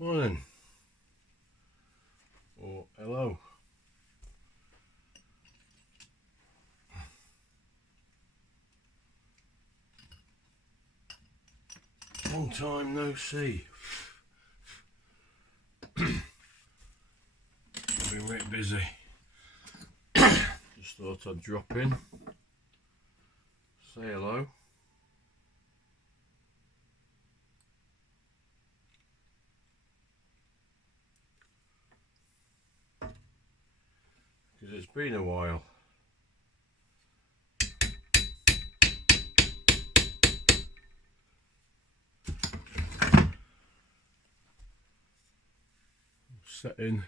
Morning, or hello. Long time no see. Been really busy. Just thought I'd drop in, say hello. Because it's been a while. Setting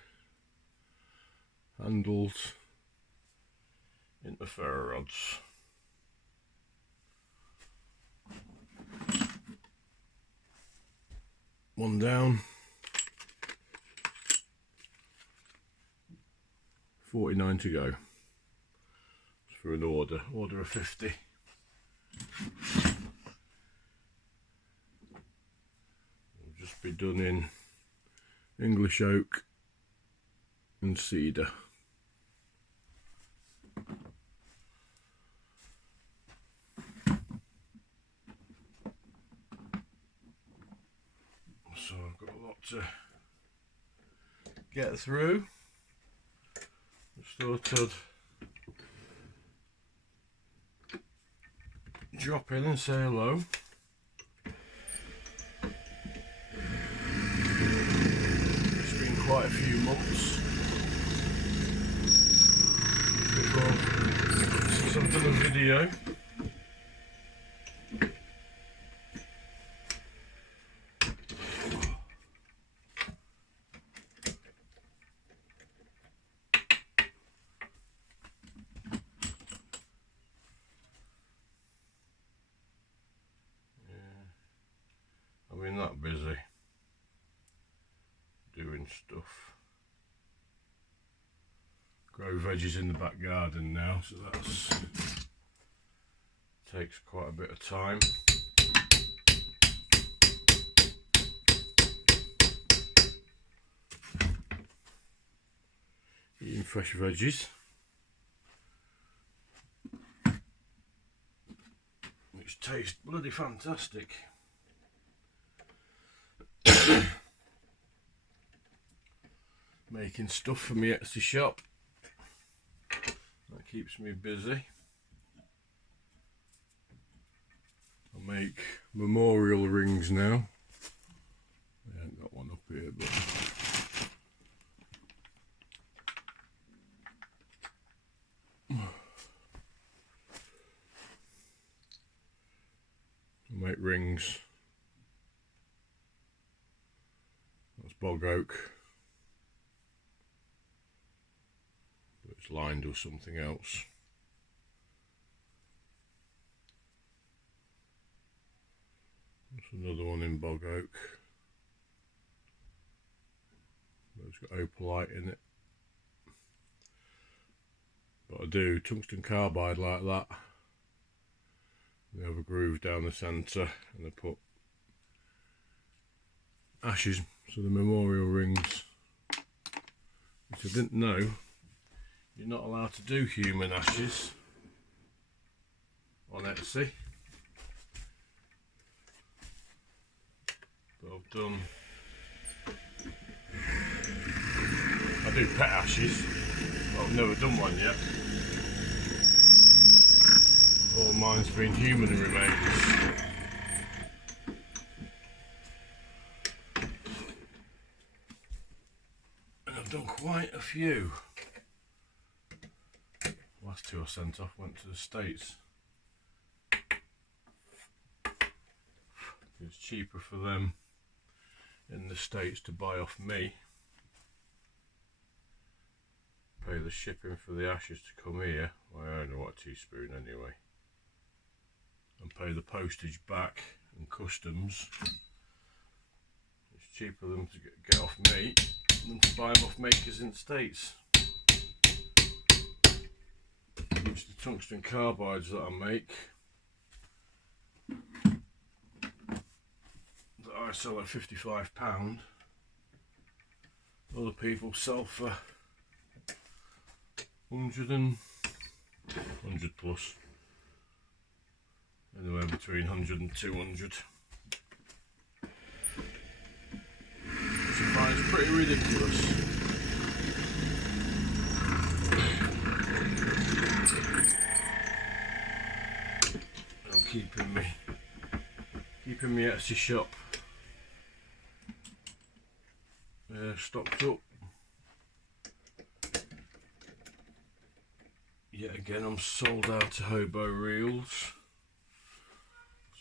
handles into ferro rods. One down. 49 to go. It's for an order of 50. It'll just be done in English oak and cedar. So I've got a lot to get through. Just thought I'd drop in and say hello. It's been quite a few months since I've done a video. I've been that busy doing stuff. Grow veggies in the back garden now, so that's takes quite a bit of time. Eating fresh veggies, which taste bloody fantastic. Making stuff for my Etsy shop. That keeps me busy. I make memorial rings now. I haven't got one up here, but I make rings. That's bog oak. But it's lined with something else. That's another one in bog oak. But it's got opalite in it. But I do tungsten carbide like that. They have a groove down the centre and I put ashes, so the memorial rings, which I didn't know, you're not allowed to do human ashes on Etsy. But I've done, I do pet ashes, but I've never done one yet. All mine's been human remains. And I've done quite a few. The last two I sent off went to the States. It's cheaper for them in the States to buy off me. Pay the shipping for the ashes to come here. Well, I don't know what, a teaspoon anyway. And pay the postage back and customs. It's cheaper them to get off me than to buy them off makers in the States. Which the tungsten carbides that I make, that I sell at £55, other people sell for 100 plus, anywhere between 100 and 200, which I find is pretty ridiculous. And keeping me Etsy shop stocked up. Yet again, I'm sold out to hobo reels,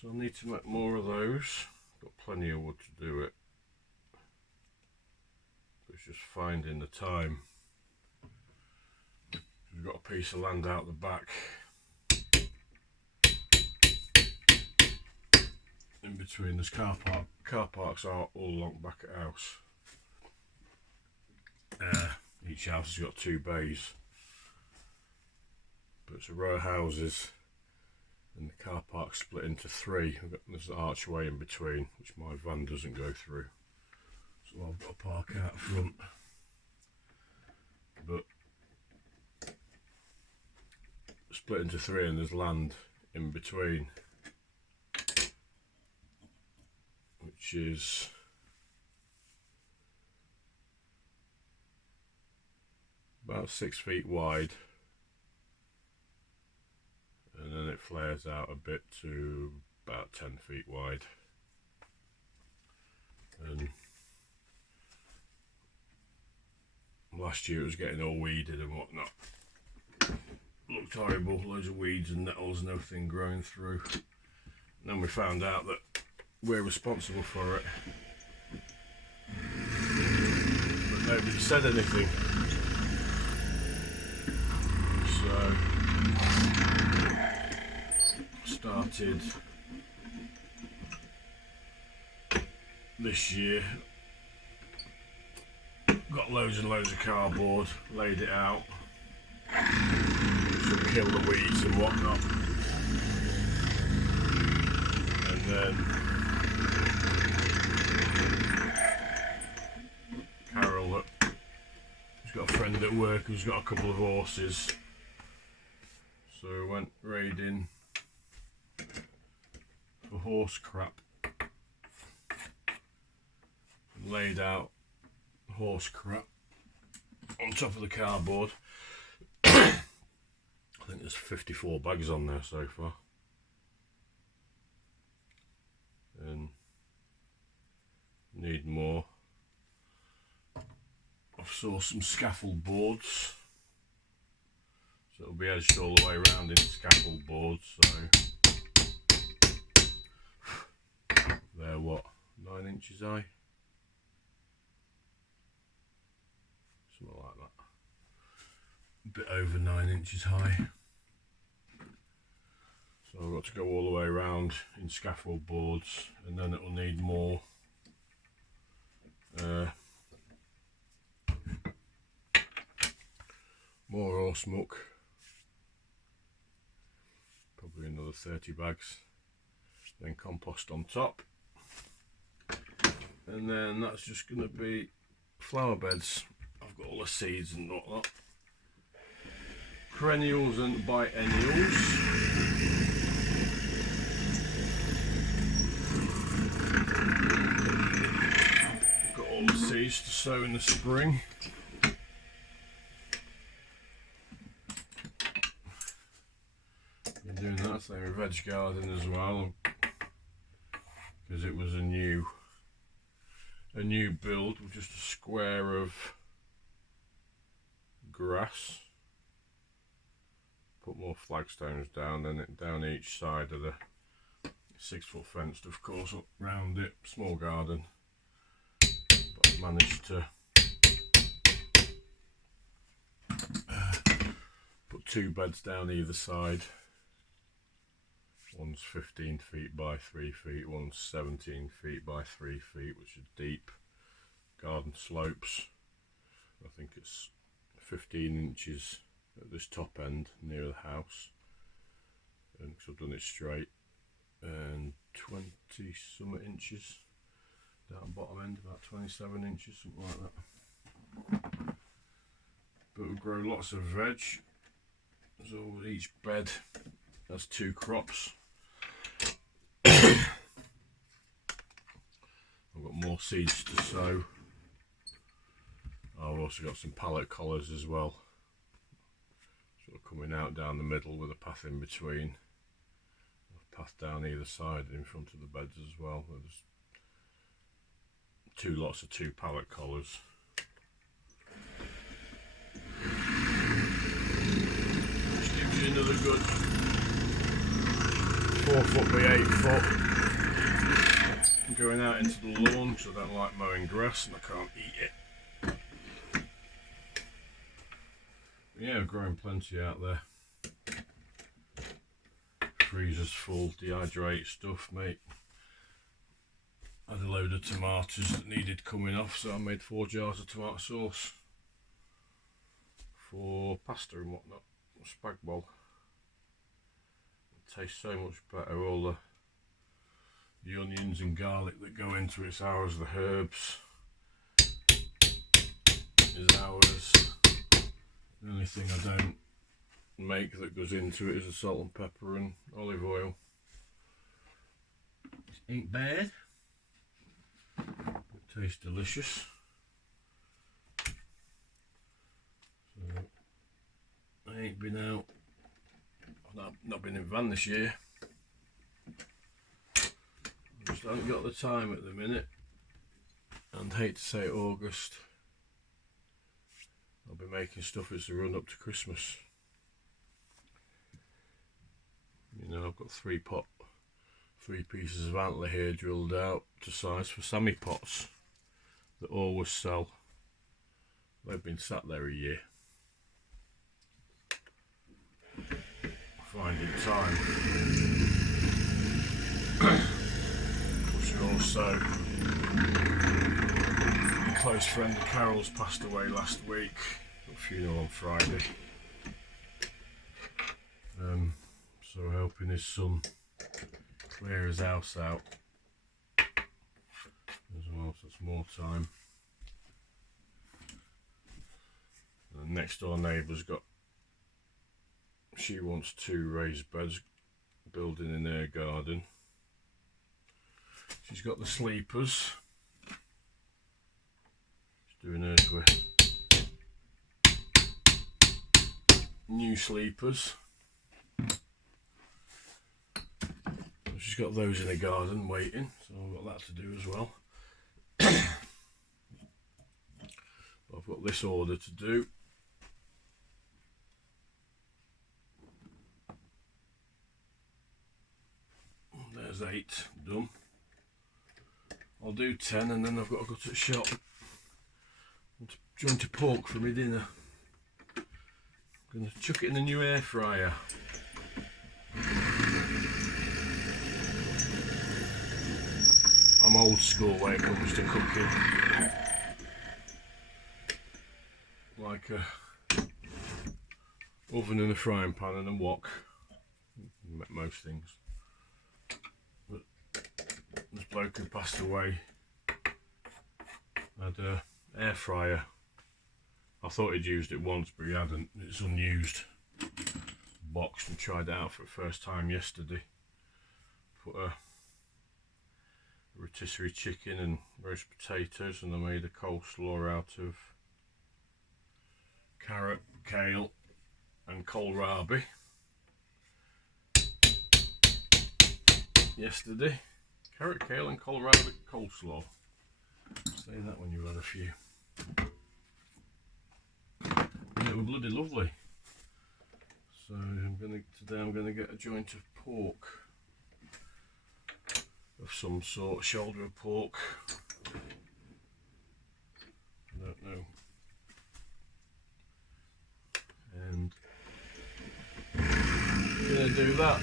so I need to make more of those. Got plenty of wood to do it, but it's just finding the time. We've got a piece of land out the back in between. There's car parks are all along the back of the house. Each house has got 2 bays, but it's a row of houses and the car park split into 3. There's an archway in between which my van doesn't go through, so I've got to park out front. But split into 3 and there's land in between, which is about 6 feet wide, and then it flares out a bit to about 10 feet wide. And last year it was getting all weeded and whatnot. Looked horrible, loads of weeds and nettles and everything growing through. And then we found out that we're responsible for it, but nobody said anything. So started this year, got loads and loads of cardboard, laid it out to kill the weeds and whatnot, and then Carol, who's got a friend at work who's got a couple of horses, so I went raiding for horse crap, laid out horse crap on top of the cardboard. I think there's 54 bags on there so far, and need more. I've sourced some scaffold boards, so it'll be edged all the way around in scaffold boards, so they're what, 9 inches high? Something like that. A bit over 9 inches high. So I've got to go all the way around in scaffold boards, and then it will need more horse muck, probably another 30 bags, then compost on top, and then that's just going to be flower beds. I've got all the seeds and whatnot, perennials and biennials. I've got all the seeds to sow in the spring. Been doing that, same with veg garden as well, because it was a new build with just a square of grass. Put more flagstones down, then down each side of the 6-foot fenced, of course, up round it. Small garden, but I've managed to put 2 beds down either side. One's 15 feet by 3 feet, one's 17 feet by 3 feet, which are deep garden slopes. I think it's 15 inches at this top end near the house, and because I've done it straight, and 20 some inches down bottom end, about 27 inches, something like that. but we grow lots of veg. So each bed has 2 crops. I've got more seeds to sow. I've also got some pallet collars as well, sort of coming out down the middle with a path in between. A path down either side in front of the beds as well. There's 2 lots of 2 pallet collars. Which gives you another good 4 foot by 8 foot going out into the lawn, because I don't like mowing grass and I can't eat it. But yeah, I've grown plenty out there. Freezer's full, dehydrated stuff, mate. I had a load of tomatoes that needed coming off, so I made 4 jars of tomato sauce for pasta and whatnot. Spag bol. It tastes so much better. All the onions and garlic that go into it's ours. The herbs is ours. The only thing I don't make that goes into it is the salt and pepper and olive oil. It ain't bad. It tastes delicious. So I ain't been out. I've not been in van this year. I just haven't got the time at the minute. And hate to say August. I'll be making stuff as a run up to Christmas. You know, I've got 3 pieces of antler here drilled out to size for Sammy pots that always sell. They've been sat there a year. Finding time. Which also, a close friend of Carol's passed away last week. Got a funeral on Friday. So helping his son clear his house out as well, so it's more time. And the next door neighbour's got, she wants 2 raised beds building in her garden. She's got the sleepers. She's doing hers with new sleepers. She's got those in the garden waiting, so I've got that to do as well. I've got this order to do. There's 8 done. I'll do 10 and then I've got to go to the shop. Joint of pork for my dinner. I'm going to chuck it in the new air fryer. I'm old school when it comes to cooking. Like a oven and a frying pan and a wok. Most things. But this bloke who passed away had an air fryer. I thought he'd used it once, but he hadn't. It's unused. Boxed and tried it out for the first time yesterday. Put a rotisserie chicken and roast potatoes, and I made a coleslaw out of carrot, kale and kohlrabi yesterday. Carrot, kale and kohlrabi coleslaw. Say that when you've had a few. And it was bloody lovely. So today I'm gonna get a joint of pork of some sort, shoulder of pork. I don't know. And I'm gonna do that.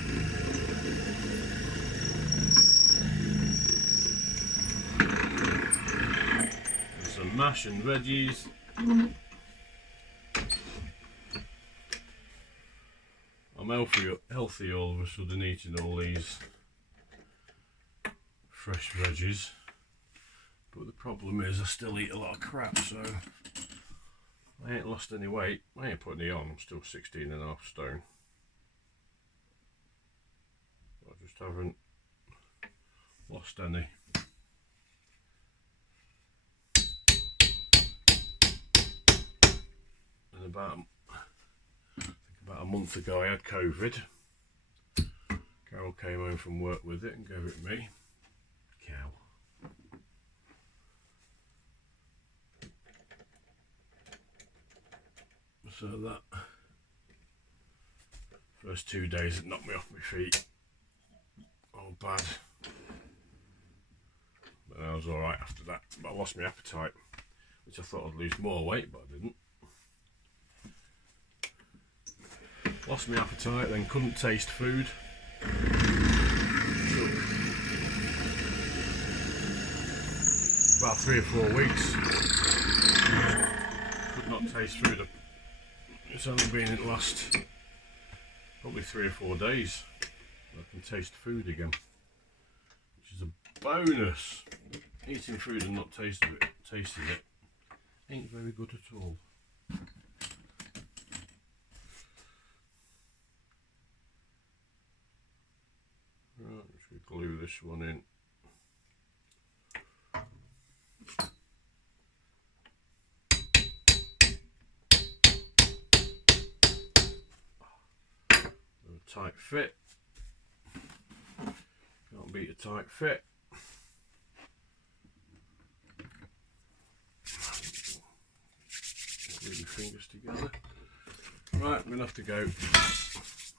And some mash and veggies. I'm healthy all of a sudden eating all these fresh veggies, but the problem is I still eat a lot of crap, so I ain't lost any weight. I ain't putting it on. I'm still 16.5 stone. I just haven't lost any. And about a month ago I had COVID. Carol came home from work with it and gave it me. Cow. So that first 2 days it knocked me off my feet. All bad. But I was alright after that. But I lost my appetite, which I thought I'd lose more weight, but I didn't. Lost my appetite, then couldn't taste food. About 3 or 4 weeks. Could not taste food. It's only been in the last probably 3 or 4 days I can taste food again, which is a bonus. Eating food and not tasting it ain't very good at all. Right, just glue this one in. Tight fit. Can't beat a tight fit. Glue my fingers together. Right, I'm gonna have to go.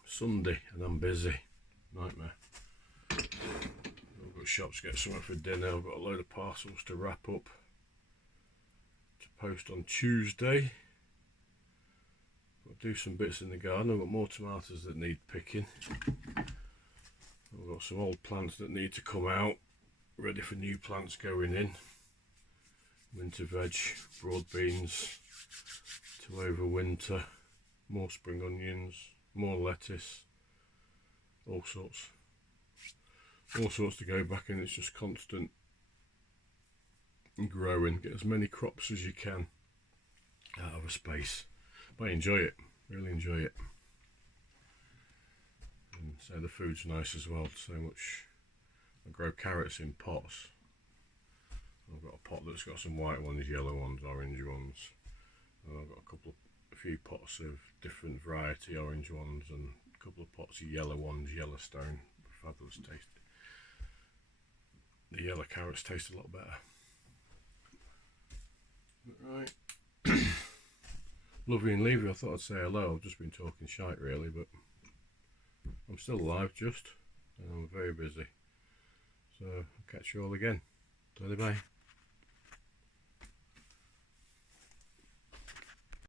Sunday and I'm busy. Nightmare. I've got shops to get something for dinner. I've got a load of parcels to wrap up to post on Tuesday. Got to do some bits in the garden. I've got more tomatoes that need picking. I've got some old plants that need to come out, ready for new plants going in. Winter veg, broad beans to overwinter, more spring onions, more lettuce, all sorts to go back in. It's just constant growing. Get as many crops as you can out of a space. But I enjoy it, really enjoy it. And so the food's nice as well. So much. I grow carrots in pots. I've got a pot that's got some white ones, yellow ones, orange ones. And I've got a few pots of different variety, orange ones, and a couple of pots of yellow ones, Yellowstone. Fabulous taste. The yellow carrots taste a lot better. Right. Lovely and leavey. I thought I'd say hello. I've just been talking shite really, but I'm still alive just, and I'm very busy. So I'll catch you all again. Bye bye.